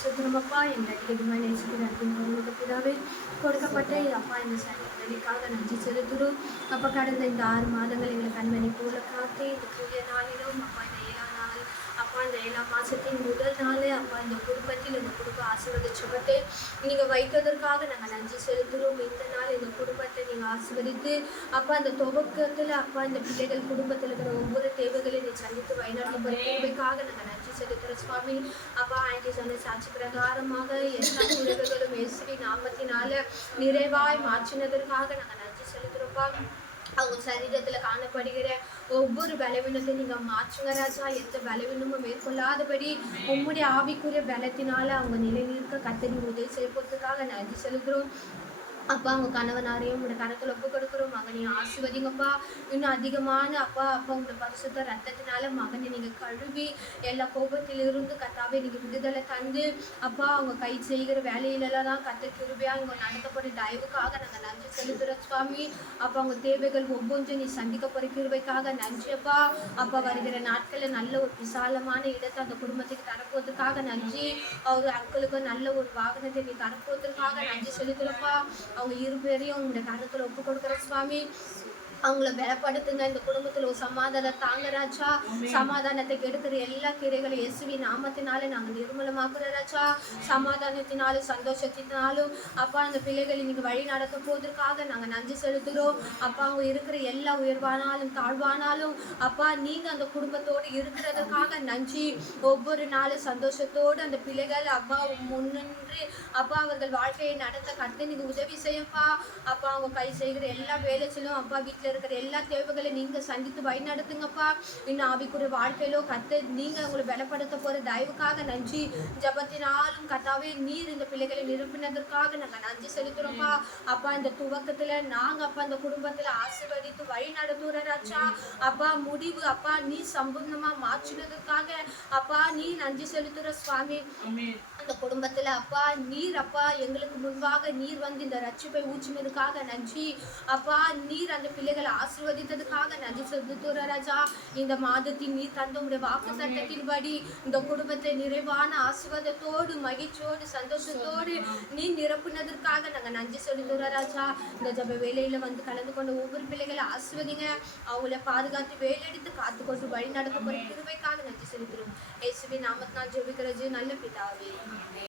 சுத்திரமப்பா என் அதிகமாக நேசிக்கிற அன்பின் பிதாவே கொடுக்கப்பட்ட அப்பா இந்த சனிக்காக நன்றி செலுத்துகிறோம். அப்பா கடந்த இந்த 6 மாதங்கள் எங்களை கண்மணி போல காத்து இந்த புதிய நாளிலும் அப்பா இந்த 7ஆம் நாள் அப்பா இந்த 7ஆம் மாதத்தின் முதல் நாள் அப்பா இந்த குடும்பத்தில் இந்த குடும்ப ஆசீர்வாத சுபத்தை நீங்கள் வைத்ததற்காக நாங்கள் நன்றி செலுத்துகிறோம். இந்த நாள் இந்த குடும்பத்தை நீங்கள் ஆசீர்வதித்து அப்பா இந்த துவக்கத்தில் அப்பா இந்த பிள்ளைகள் குடும்பத்தில் இருக்கிற ஒவ்வொரு தேவைகளையும் நீ சந்தித்து வழிநடத்துவதற்காக நாங்கள் நன்றி செலுத்துகிற சுவாமி. அப்பா ஆண்டி சொன்ன சாட்சி பிரகாரமாக எல்லா குறைவுகளும் இயேசுவின் நாமத்தினால நிறைவாய் மாற்றினதற்காக நாங்கள் நன்றி செலுத்துகிறோம்ப்பா. அவங்க சரீரத்துல காணப்படுகிற ஒவ்வொரு பலவீனத்தை நீங்க மாற்றுங்க ராஜா. எந்த பலவீனமும் மேற்கொள்ளாதபடி உம்முடைய ஆவிக்குரிய பலத்தினால அவங்க நிலை நிற்க கத்தரி உதவி செய்யறதுக்காக நன்றி செலுத்துகிறோம். அப்பா அவங்க கணவனாரையும் உங்களோட கரத்தில் ஒப்பு கொடுக்குறோம். மகனை ஆசீர்வதிங்கப்பா. இன்னும் அதிகமான அப்பா உங்களோட பரிசுத்த ரத்தத்தினால மகனை நீங்கள் கழுவி எல்லா கோபத்திலிருந்து கத்தாவே நீங்கள் விடுதலை தந்து அப்பா அவங்க கை செய்கிற வேலையிலலாம் தான் கத்த கிருபையாக அவங்க நடத்தப்படுற தயவுக்காக நாங்கள் நன்றி செலுத்துகிற சுவாமி. அப்பா அவங்க தேவைகள் ஒவ்வொன்றும் நீ சந்திக்க போகிற கிருபைக்காக நன்றி அப்பா. அப்பா வருகிற நாட்களில் நல்ல ஒரு விசாலமான இடத்தை அந்த குடும்பத்துக்கு தரப்போவதற்காக நன்றி. அவர் அக்களுக்கும் நல்ல ஒரு வாகனத்தை நீ தரப்போவதற்காக நன்றி செலுத்துகிறப்பா. அவங்க 2 பேரையும் உங்களுடைய கருத்தில் ஒப்பு கொடுக்குற சுவாமி. அவங்கள பலப்படுத்துங்க. இந்த குடும்பத்தில் ஒரு சமாதானம் தாங்க ராஜா. சமாதானத்தை கெடுக்கிற எல்லா கிரைகளும் இயேசுவின் நாமத்தினாலே நாங்கள் நிர்மூலமாக்குற ராஜா. சமாதானத்தினாலும் சந்தோஷத்தினாலும் அப்பா அந்த பிள்ளைகளை நீங்கள் வழி நடத்த போவதற்காக நாங்கள் நன்றி செலுத்துகிறோம். அப்பா அவங்க இருக்கிற எல்லா உயர்வானாலும் தாழ்வானாலும் அப்பா நீங்கள் அந்த குடும்பத்தோடு இருக்கிறதுக்காக நன்றி. ஒவ்வொரு நாளும் சந்தோஷத்தோடு அந்த பிள்ளைகள் அப்பா முன்னின்று அப்பா அவர்கள் வாழ்க்கையை நடத்த கட்டு நீங்கள் உதவி செய்யப்பா. அப்பா அவங்க கை செய்கிற எல்லா வேலைச்சிலும் அப்பா வீட்டில் இருக்கிற எல்லா தேவைகளையும் நீங்க சந்தித்து வழிநடத்துங்கப்பா. இன்னும் ஆவிக்குரிய வாழ்க்கையிலோ கத்த நீங்க உங்களை பலப்படுத்த போற தயவுக்காக நன்றி. ஜபத்தினாலும் கத்தாவே நீர் இந்த பிள்ளைகளை நிரப்பினதற்காக நாங்க நன்றி செலுத்துறோம்ப்பா. அப்பா இந்த துவக்கத்துல நாங்க அப்பா இந்த குடும்பத்துல ஆசீர்வதித்து வழி நடத்துறாச்சா. அப்பா முடிவு அப்பா நீ சம்பூர்ணமா மாற்றினதுக்காக அப்பா நீ நன்றி செலுத்துற சுவாமி. அந்த குடும்பத்துல அப்பா நீர் அப்பா எங்களுக்கு முன்பாக நீர் வந்து இந்த ரட்சிப்பை ஊற்றினதுக்காக நன்றி. அப்பா நீர் அந்த பிள்ளைகள் ஆசீர்வதித்ததுக்காக நன்றி செலுத்துற ராஜா. இந்த மாதத்தின் நீர் தந்த உடைய வாக்கு சட்டத்தின்படி இந்த குடும்பத்தை நிறைவான ஆசீர்வாதத்தோடு மகிழ்ச்சியோடு சந்தோஷத்தோடு நீ நிரப்புனதற்காக நாங்க நன்றி செலுத்துற ராஜா. இந்த ஜப வேலையில வந்து கலந்து கொண்ட ஒவ்வொரு பிள்ளைகளை ஆசீர்வதிங்க. அவங்கள பாதுகாத்து வேலையெடுத்து காத்துக்கொண்டு வழி நடக்க போற கிருபைக்காக நன்றி செலுத்துறோம். இயேசுவின் நாமத்தினால் ஜெபிக்கிறது நல்ல பிதாவே.